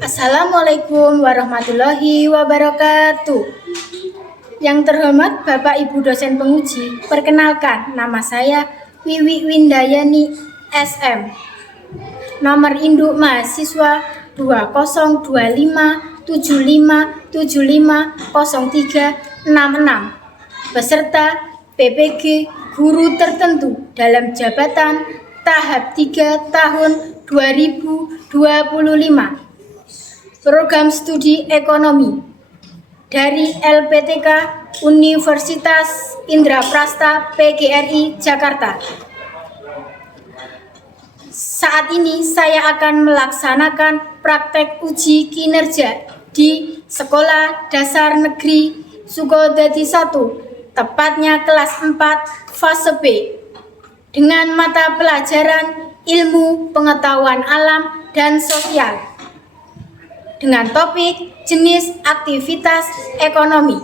Assalamualaikum warahmatullahi wabarakatuh. Yang terhormat Bapak Ibu dosen penguji, perkenalkan nama saya Wiwi Windayani SM. Nomor induk mahasiswa 202575750366 beserta PPG guru tertentu dalam jabatan tahap 3 tahun 2025. Program studi ekonomi dari LPTK Universitas Indraprasta PGRI Jakarta. Saat ini saya akan melaksanakan praktek uji kinerja di Sekolah Dasar Negeri Sukodadi 1, tepatnya kelas 4 fase B, dengan mata pelajaran ilmu pengetahuan alam dan sosial, dengan topik jenis aktivitas ekonomi.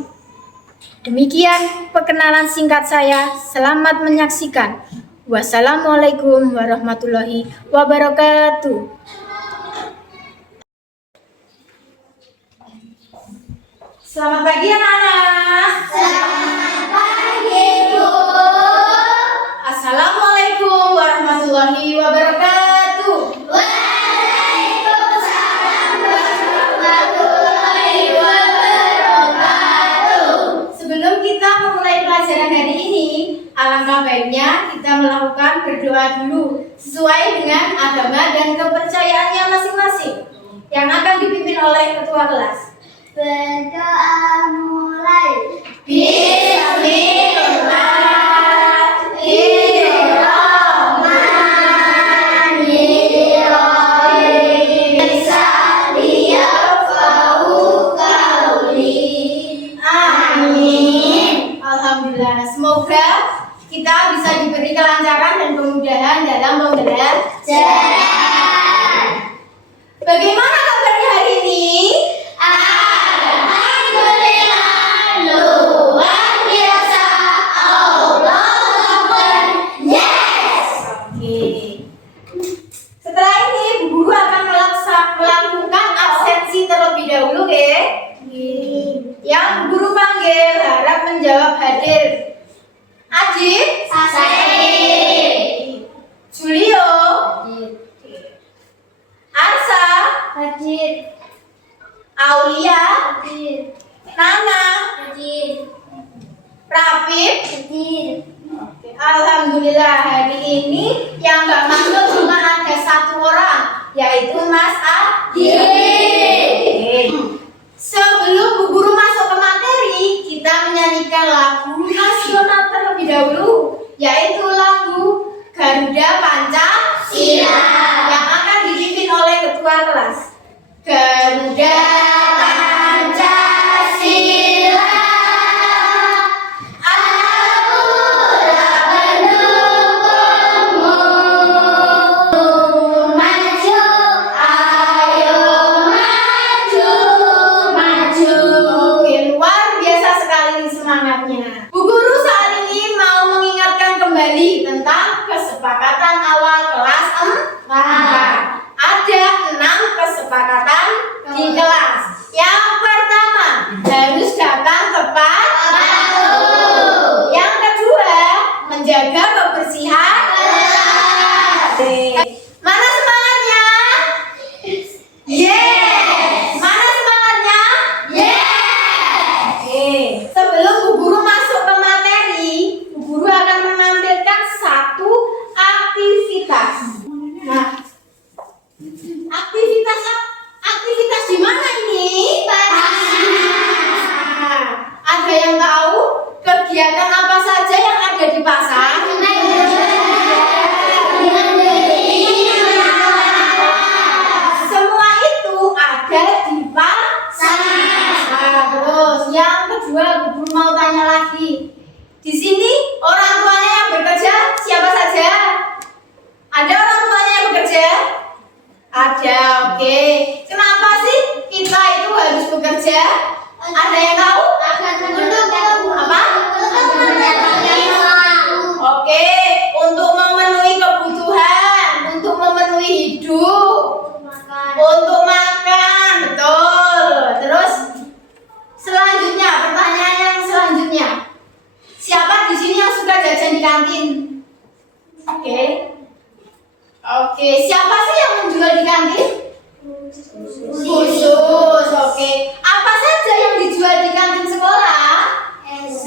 Demikian perkenalan singkat saya. Selamat menyaksikan. Wassalamualaikum warahmatullahi wabarakatuh. Selamat pagi anak-anak. Selamat pagi, Bu. Assalamualaikum warahmatullahi wabarakatuh. Waalaikumsalam warahmatullahi wabarakatuh. Sebelum kita memulai pelajaran hari ini, alangkah baiknya kita melakukan berdoa dulu sesuai dengan agama dan kepercayaannya masing-masing yang akan dipimpin oleh ketua kelas. Berdoa mulai. Bismillahirrahmanirrahim. Amin. Alhamdulillah. Semoga kita bisa diberi kelancaran dan kemudahan dalam pembelajaran. Bagaimana kabarnya hari ini? Alhamdulillah, luar biasa. Allahu Akbar. Yes. Oke. Setelah ini Bu Guru akan melakukan absensi terlebih dahulu, oke? Yang Bu Guru panggil harap menjawab hadir. Ajit, Hadir. Julio, Arsa, Hadir. Aulia, Hadir. Nana, Hadir. Rafif. Hadir. Alhamdulillah, hari ini yang nggak masuk cuma ada satu orang, yaitu Mas Adi. Sebelum Bu Guru masuk ke materi, kita menyanyikan lagu nasional terlebih dahulu, yaitu lagu Garuda Pancasila yang akan dipimpin oleh ketua kelas. Garuda Pancasila, Aku tak mendukungmu. Maju, ayo maju, maju. Oke, luar biasa sekali semangatnya. Bu Guru saat ini mau mengingatkan kembali tentang kesepakatan awal kelas 4. Ada 6 kesepakatan di kelas. Yang pertama, harus datang tepat waktu. Yang kedua, menjaga kebersihan kelas. Mana semangatnya? Yes. Mana semangatnya? Yes. Sebelum Bu Guru masuk ke materi, Bu Guru akan menampilkan satu aktivitas. Nah, aktivitas di mana ini? Nah, ada yang tahu kegiatan apa saja yang ada di pasar? Semua itu ada di pasar. Nah, terus yang kedua, Bu Guru mau tanya lagi. Di sini orang tuanya yang bekerja siapa saja? Ada orang tuanya yang bekerja? Ada, oke. Kenapa sih kita itu harus bekerja? Ada yang tahu? Apa? Oke, untuk memenuhi kebutuhan, untuk memenuhi hidup, untuk makan. Oke, siapa sih yang menjual di kantin? Khusus. Oke. Apa saja yang dijual di kantin sekolah? Es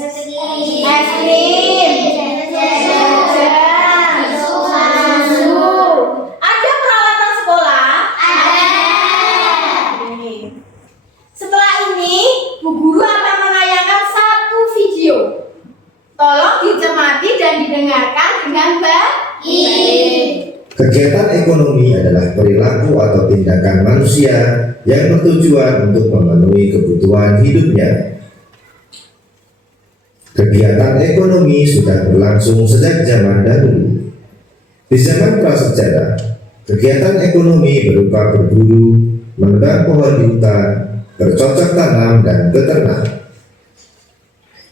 krim, jajan, susu. Ada peralatan sekolah? Oke. Setelah ini, Bu Guru akan menayangkan satu video. Tolong dicermati dan didengarkan dengan baik. Kegiatan ekonomi adalah perilaku atau tindakan manusia yang bertujuan untuk memenuhi kebutuhan hidupnya. Kegiatan ekonomi sudah berlangsung sejak zaman dahulu. Di zaman prasejarah, kegiatan ekonomi berupa berburu, menebang pohon di hutan, bercocok tanam, dan beternak.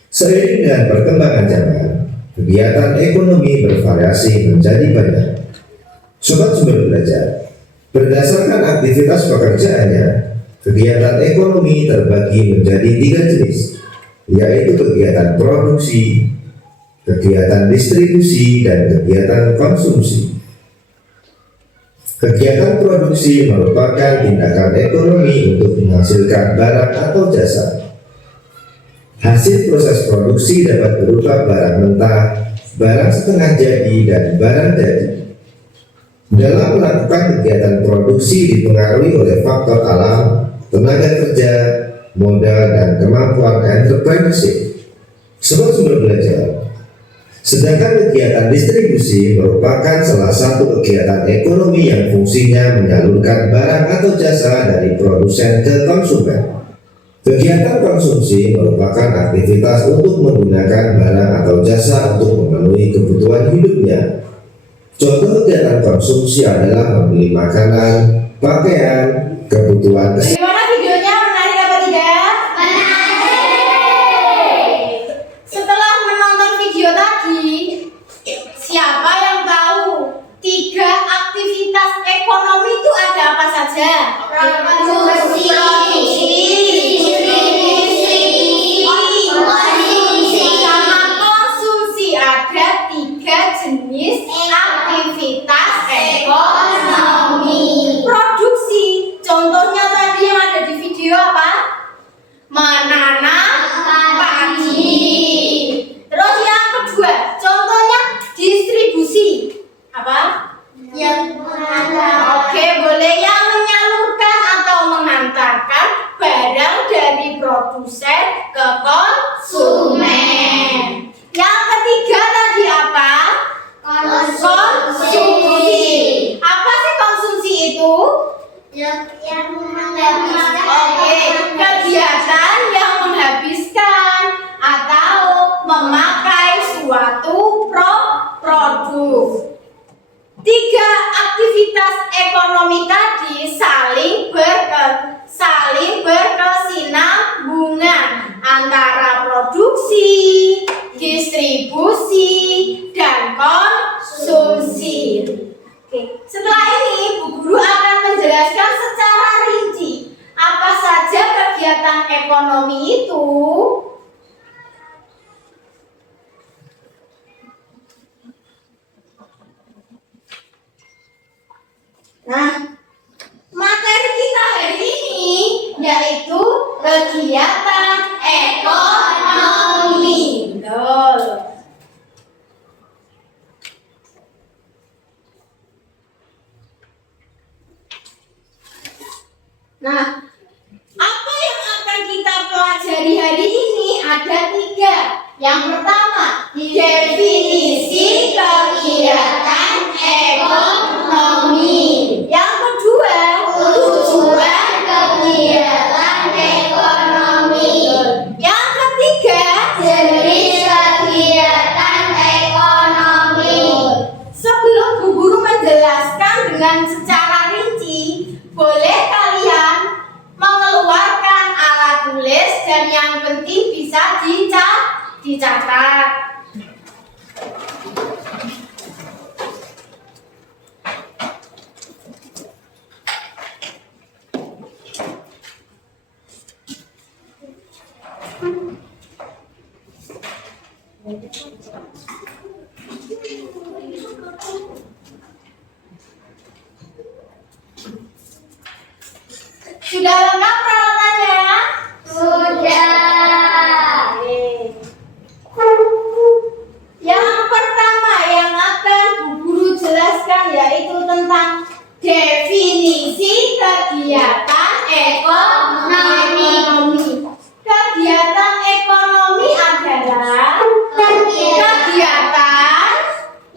Seiring dengan perkembangan zaman, kegiatan ekonomi bervariasi menjadi banyak. Sobat Sumber Belajar, berdasarkan aktivitas pekerjaannya, kegiatan ekonomi terbagi menjadi 3 jenis, yaitu kegiatan produksi, kegiatan distribusi, dan kegiatan konsumsi. Kegiatan produksi merupakan tindakan ekonomi untuk menghasilkan barang atau jasa. Hasil proses produksi dapat berupa barang mentah, barang setengah jadi, dan barang jadi. Dalam melakukan kegiatan produksi dipengaruhi oleh faktor alam, tenaga kerja, modal, dan kemampuan entrepreneurship. Sobat Sumber Belajar, sedangkan kegiatan distribusi merupakan salah satu kegiatan ekonomi yang fungsinya menyalurkan barang atau jasa dari produsen ke konsumen. Kegiatan konsumsi merupakan aktivitas untuk menggunakan barang atau jasa untuk memenuhi kebutuhan hidupnya. Contoh kegiatan konsumsi adalah membeli makanan, pakaian, kebutuhan kesehatan. Bagaimana videonya? Menarik apa tidak? Menarik. Setelah menonton video tadi, siapa yang tahu 3 aktivitas ekonomi itu ada apa saja? Produksi, sama konsumsi. Ada 3 jenis aktivitas ekonomi. Produksi, contohnya tadi yang ada di video apa? Menanam padi. Terus yang kedua, contohnya distribusi. Apa? Oke, boleh yang menyalurkan atau mengantarkan barang dari produsen ke konsumen. Yang ketiga tadi apa? Konsumsi. Apa sih konsumsi itu? Oke, kegiatan yang menghabiskan atau memakai suatu produk. 3 aktivitas ekonomi tadi saling berkesinambungan antara produksi, distribusi, dan konsumsi. Oke, setelah ini Bu Guru akan menjelaskan secara rinci apa saja kegiatan ekonomi itu. Nah, materi kita hari ini yaitu kegiatan ekonomi. Betul. Nah, apa yang akan kita pelajari hari ini ada 3. Yang pertama, definisi kegiatan ekonomi. Yang kedua, tujuan kegiatan ekonomi. Yang ketiga, jenis kegiatan ekonomi. Sebelum Bu Guru menjelaskan dengan secara rinci, boleh kalian mengeluarkan alat tulis dan yang penting bisa dicatat. Sudah lengkap peralatannya? Sudah. Yang pertama yang akan Bu Guru jelaskan yaitu tentang definisi kegiatan ekonomi. Kegiatan ekonomi adalah kegiatan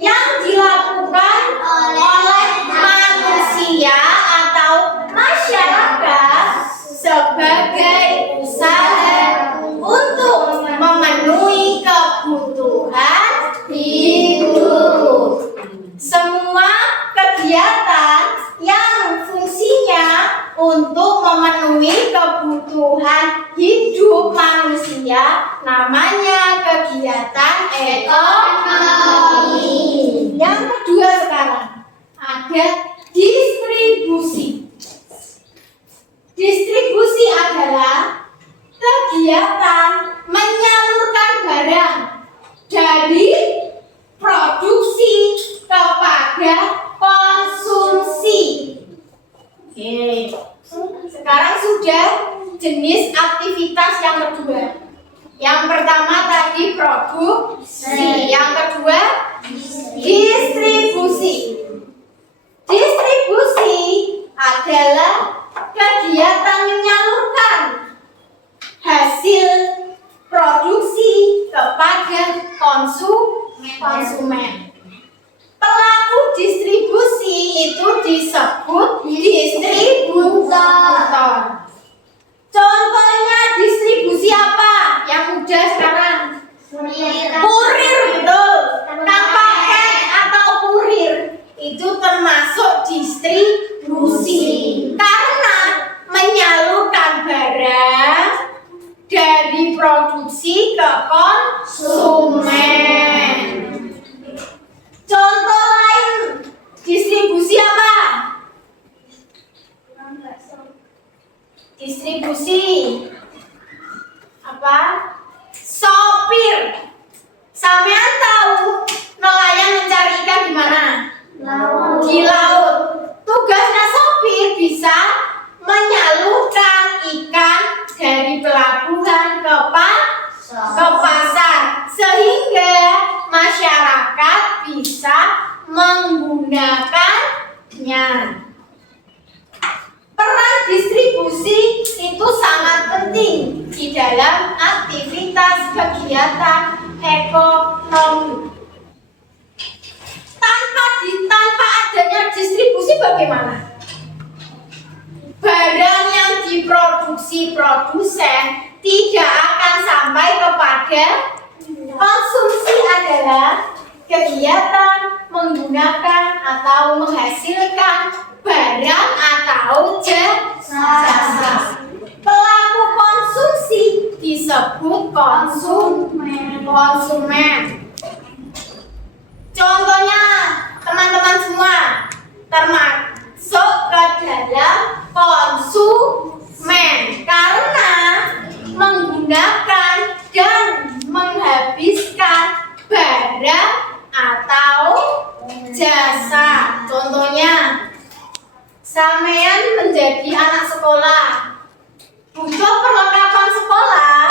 yang dilakukan oleh manusia atau masyarakat sebagai usaha untuk memenuhi kebutuhan hidup. Semua kegiatan yang fungsinya untuk memenuhi kebutuhan hidup manusia namanya kegiatan ekonomi. Yang kedua sekarang ada distribusi. Distribusi adalah kegiatan menyalurkan barang dari produksi kepada konsumsi. Oke. Sekarang sudah jenis aktivitas yang kedua. Yang pertama tadi produksi, yang kedua distribusi. Distribusi adalah kegiatan menyalurkan hasil produksi kepada konsumen. Pelaku distribusi itu disebut distributor. Contohnya distribusi apa? Yang mudah sekarang. Kurir, betul. Paket atau kurir itu termasuk distribusi karena menyalurkan barang dari produksi ke konsumen. Contoh lain, distribusi apa? Distribusi apa? Sopir. Sampean tahu nelayan mencari ikan di mana? Di laut. Tugasnya sopir bisa menyalurkan ikan dari pelabuhan ke pasar sehingga masyarakat bisa menggunakannya. Peran distribusi itu sangat penting di dalam aktivitas kegiatan ekonomi. Tanpa adanya distribusi bagaimana? Barang yang diproduksi produsen tidak akan sampai kepada konsumsi adalah kegiatan menggunakan atau menghasilkan barang atau jasa. Pelaku konsumsi disebut konsumen. Contohnya teman-teman semua termasuk ke dalam konsumen karena menggunakan dan menghabiskan barang atau jasa. Contohnya, sampean menjadi anak sekolah, butuh perlengkapan sekolah.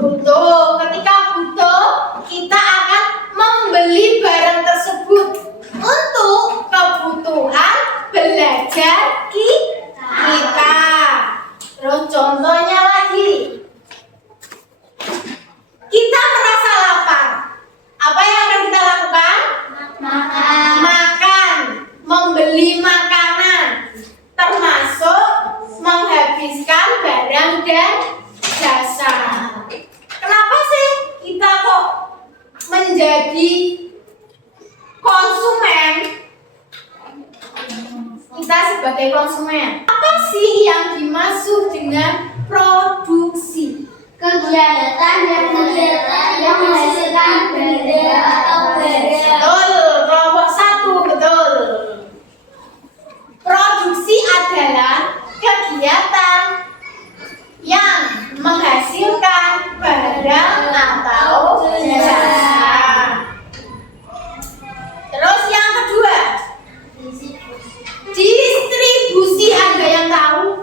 Butuh. Ketika butuh, kita akan membeli barang tersebut untuk kebutuhan belajar kita. Terus contohnya lagi, kita merasa lapar. Apa yang akan kita lakukan? Makan, membeli makanan, termasuk menghabiskan barang dan jasa. Kenapa sih kita kok menjadi konsumen? Kita sebagai konsumen, apa sih yang dimaksud dengan produksi? Kegiatan yang menghasilkan benda atau barang. Betul, kelompok 1, betul. Produksi adalah kegiatan yang menghasilkan barang atau jasa. Terus yang kedua, distribusi. Ada yang tahu?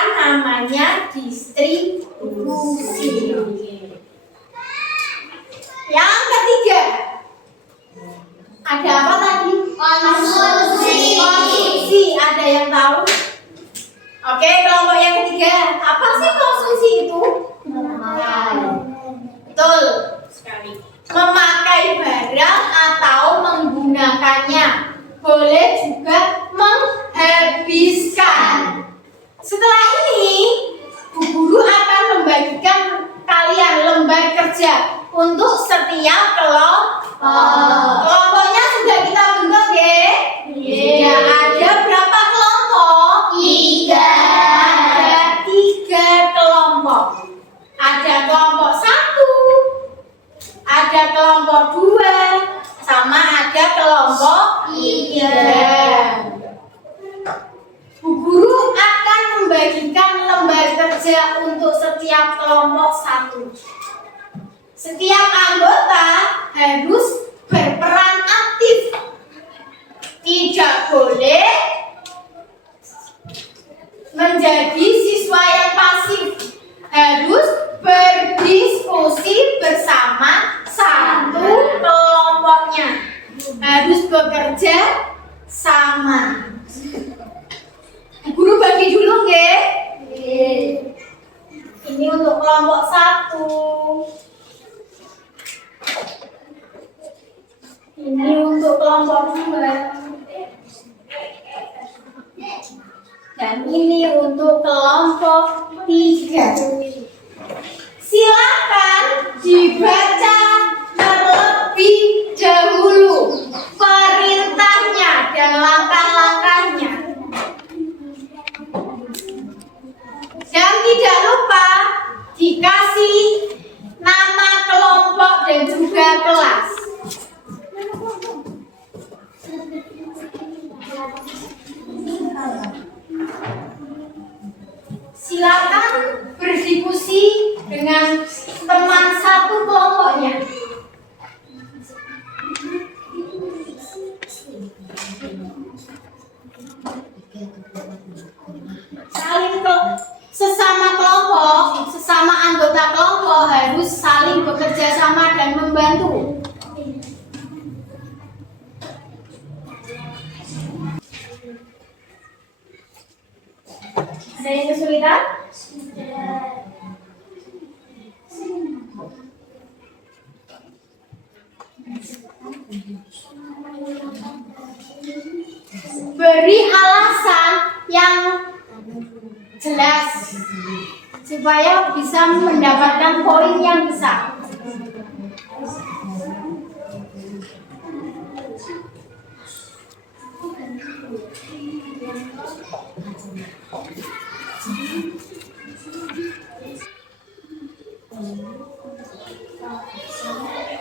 maka namanya distribusi. Yang ketiga, ada apa tadi? Konsumsi. Konsumsi. Ada yang tahu? Oke, kelompok yang ketiga, apa sih konsumsi itu? Betul sekali. Memakai barang atau menggunakannya. Boleh juga menghabiskan. Setelah ini, Bu Guru akan membagikan kalian lembar kerja untuk setiap kelompok. Kelompoknya sudah kita bentuk, ya? Ya, ada berapa kelompok? 3. Ada 3 kelompok. Ada kelompok 1, ada kelompok 2, sama ada kelompok 3. Bu Guru akan membagikan lembar kerja untuk setiap kelompok 1. Setiap anggota harus berperan aktif. Tidak boleh menjadi siswa yang pasif. Harus berdiskusi bersama satu kelompoknya. Harus bekerja sama. Guru bagi dulu, nggih. Ini untuk kelompok 1. Ini untuk kelompok 2. Dan ini untuk kelompok 3. Silakan dibaca terlebih dahulu perintahnya dan langkah-langkahnya. Dan tidak lupa dikasih nama kelompok dan juga kelas. Silakan berdiskusi dengan teman satu kelompoknya. Sesama kelompok, sesama anggota kelompok harus saling bekerja sama dan membantu. Ada yang kesulitan? Beri alasan yang jelas supaya bisa mendapatkan poin yang besar.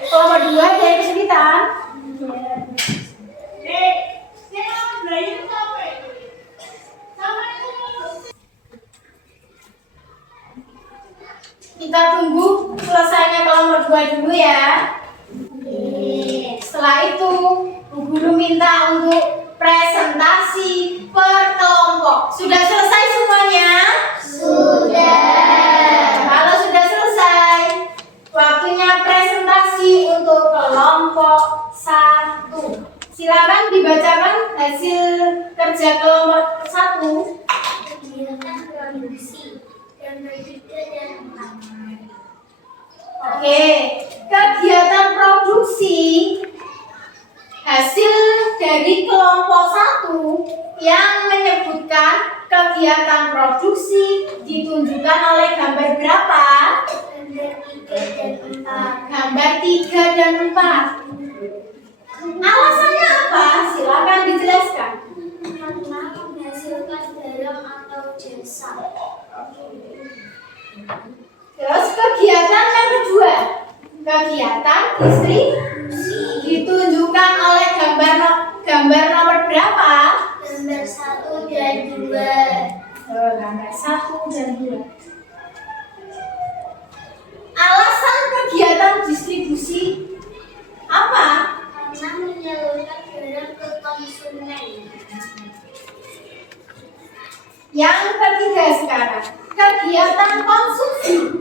Kelompok 2 ada yang kesulitan? Kita tunggu selesainya kelompok 2 dulu ya. Setelah itu, Bu Guru minta untuk presentasi per kelompok. Sudah selesai semuanya? Sudah. Kalau sudah selesai, waktunya presentasi untuk kelompok 1. Silakan dibacakan hasil kerja kelompok 1. Kegiatan produksi dan bertiga dan 4. Oke, kegiatan produksi hasil dari kelompok 1 yang menyebutkan kegiatan produksi ditunjukkan oleh gambar berapa? Gambar 3 dan 4. Gambar 3 dan 4. Alasannya apa? Silakan dijelaskan. Karena menghasilkan barang atau jasa. Terus kegiatan yang kedua, kegiatan distribusi ditunjukkan oleh gambar nomor berapa? Gambar 1 dan 2. Gambar 1 dan 2. Alasan kegiatan distribusi apa? Karena menyalurkan barang ke konsumen. Yang ketiga sekarang, kegiatan konsumsi.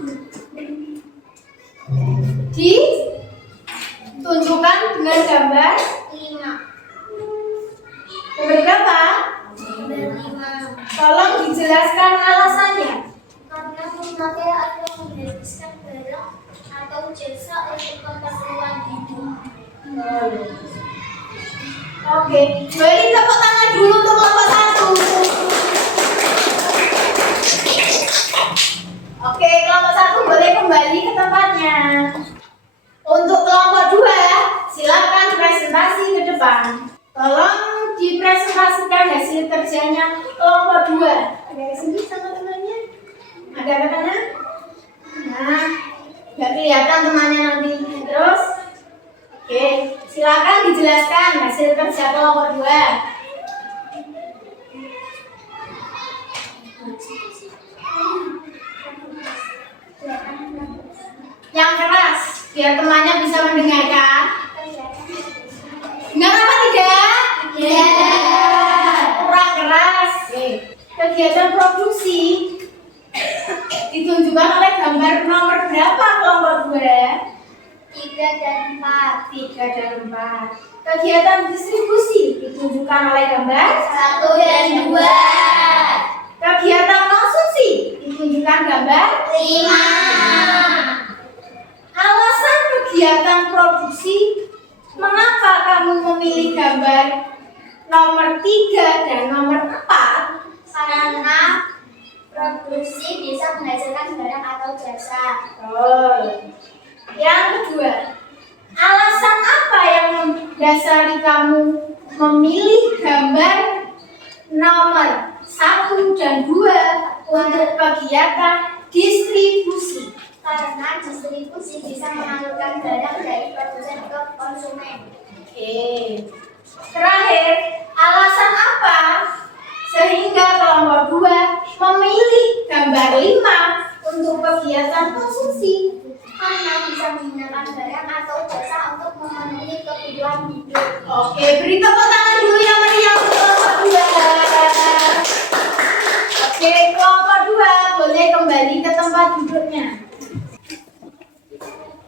Ditunjukkan dengan gambar 5. berapa? Gambar 5. Tolong dijelaskan alasannya. Karena memakai atau menghabiskan barang atau jasa untuk keperluan hidup. Oke, beri tepuk tangan dulu untuk kelompok 1. Oke, kelompok 1 boleh kembali ke tempatnya. Untuk kelompok 2, silakan presentasi ke depan. Tolong dipresentasikan hasil kerjanya kelompok 2. Ada di sini sama temannya? Ada katanya? Nah, nggak kelihatan temannya nanti. Terus, oke, silakan dijelaskan hasil kerja kelompok 2. Yang keras, biar temannya bisa mendengarkan. Dengar apa tidak? Ya. Kurang keras. Kegiatan produksi ditunjukkan oleh gambar nomor berapa kelompok 2? 3 dan 4. 3 dan 4. Kegiatan distribusi ditunjukkan oleh gambar 1 dan 2. Kegiatan konsumsi ditunjukkan gambar 5. Alasan kegiatan produksi, mengapa kamu memilih gambar nomor 3 dan nomor 4? Karena produksi bisa menghasilkan barang atau jasa. Yang kedua, alasan apa yang mendasari kamu memilih gambar nomor 1 dan 2 untuk kegiatan distribusi? Karena distribusi bisa mengalirkan barang dari produsen ke konsumen. Oke. Terakhir, alasan apa sehingga kelompok 2 memilih gambar 5 untuk kegiatan konsumsi? Karena bisa menggunakan barang atau jasa untuk memenuhi kebutuhan hidup. Oke, beri tepuk tangan dulu yang meriah untuk kelompok 2. Oke, kelompok 2 boleh kembali ke tempat duduknya.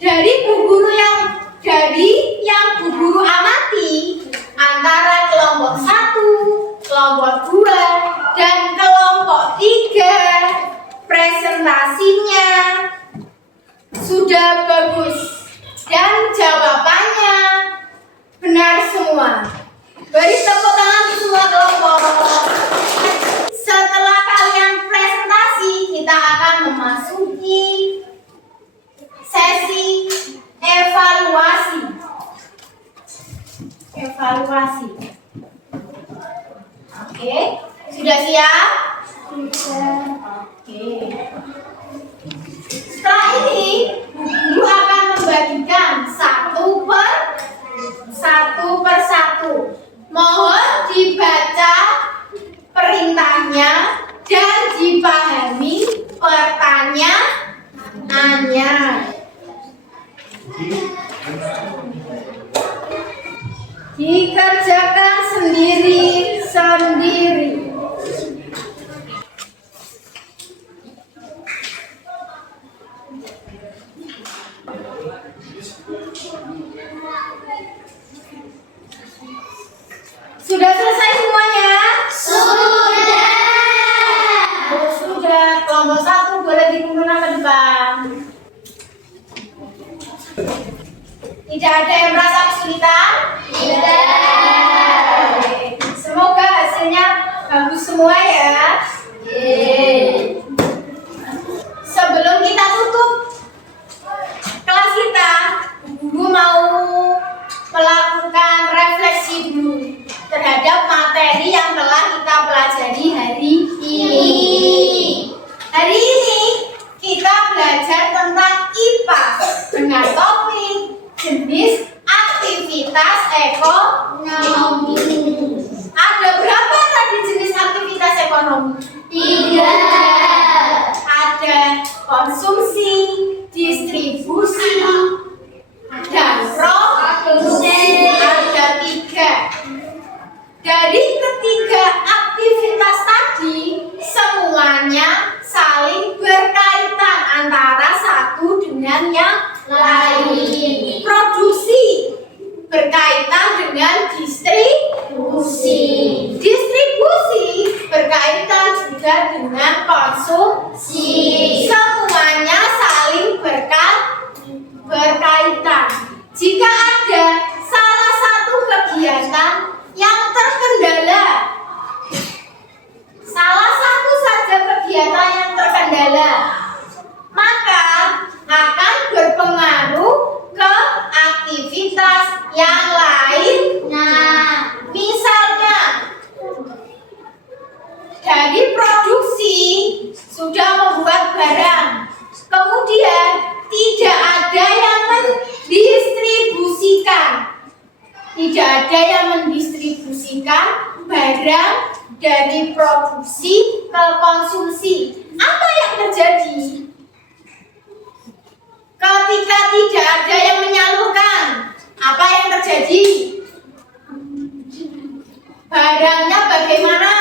Dari Bu Guru amati antara kelompok 1, kelompok 2, dan kelompok 3, presentasinya sudah bagus dan jawabannya benar semua. Beri tepuk tangan untuk semua kelompok. Setelah kalian presentasi, kita akan memasuki sesi evaluasi. Oke, sudah siap? Sudah. Oke. Setelah ini, guru akan membagikan satu persatu. Mohon dibaca perintahnya dan dipahami pertanyaannya. Dikerjakan sendiri-sendiri. Sudah selesai semuanya? Sudah. Oh, sudah. Kelompok 1 boleh dikumpulkan ke depan. Tidak ada yang merasa kesulitan? Tidak. Oke. Semoga hasilnya bagus semua ya. Sebelum kita tutup kelas kita, guru mau melakukan refleksi dulu terhadap materi yang telah kita pelajari hari ini. Hari ini kita belajar tentang IPA dengan topik jenis aktivitas ekonomi. Ada berapa tadi jenis aktivitas ekonomi? 3. Ada konsumsi, distribusi, dan produksi. Ada 3. Dari ketiga aktivitas tadi, yang lain. Nah, Misalnya, dari produksi sudah membuat barang, kemudian tidak ada yang mendistribusikan. Tidak ada yang mendistribusikan barang dari produksi ke konsumsi. Apa yang terjadi? Ketika tidak ada yang menyalurkan, apa yang terjadi? Barangnya bagaimana?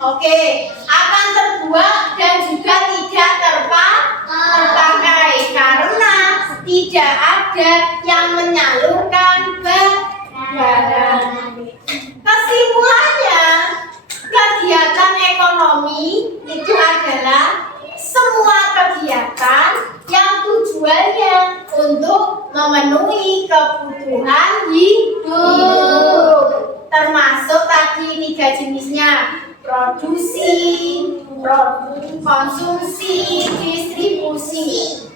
Oke, akan terbuang dan juga tidak terpakai karena tidak ada yang menyalurkan barang. Kesimpulannya, kegiatan ekonomi itu adalah semua kegiatan yang tujuannya untuk memenuhi kebutuhan hidup, termasuk tadi 3 jenisnya: produksi, konsumsi, distribusi.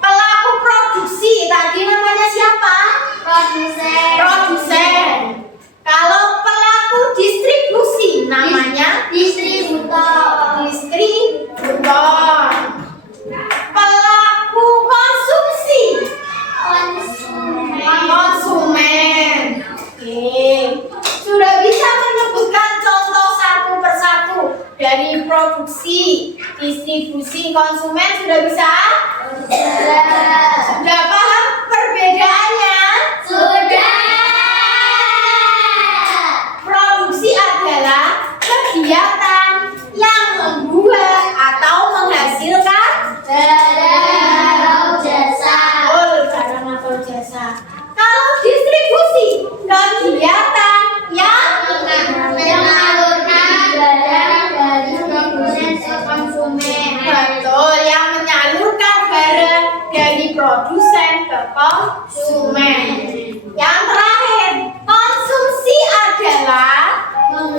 Pelaku produksi tadi namanya siapa? Produsen. Kalau pelaku distribusi namanya distributor. Pelaku konsumsi konsumen. Oke, sudah bisa menyebutkan contoh satu persatu dari produksi, distribusi, konsumen. Sudah bisa? Sudah paham perbedaannya? Sudah. Produksi adalah kegiatan yang membuat atau menghasilkan Barang atau jasa. barang atau jasa. Kalau distribusi, kegiatan yang Menyalurkan barang dari produsen ke konsumen. betul, yang menyalurkan barang dari produsen ke konsumen. Yang terakhir, konsumsi adalah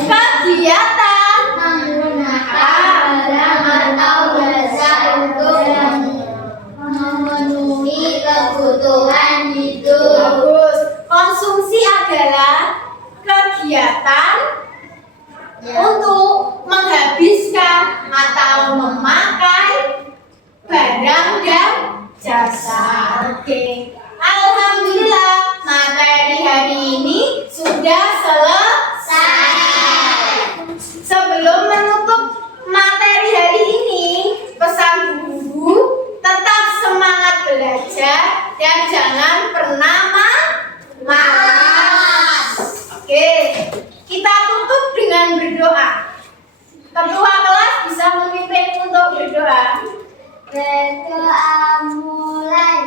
kegiatan Menggunakan barang atau jasa untuk memenuhi kebutuhan hidup. bagus. Konsumsi adalah kegiatan untuk menghabiskan atau memakai barang dan jasa. Oke, alhamdulillah materi hari ini sudah selesai. Sebelum menutup materi hari ini, pesan guru tetap semangat belajar dan jangan pernah malas. Oke, kita tutup dengan berdoa. Ketua kelas bisa memimpin untuk berdoa. Berdoa mulai.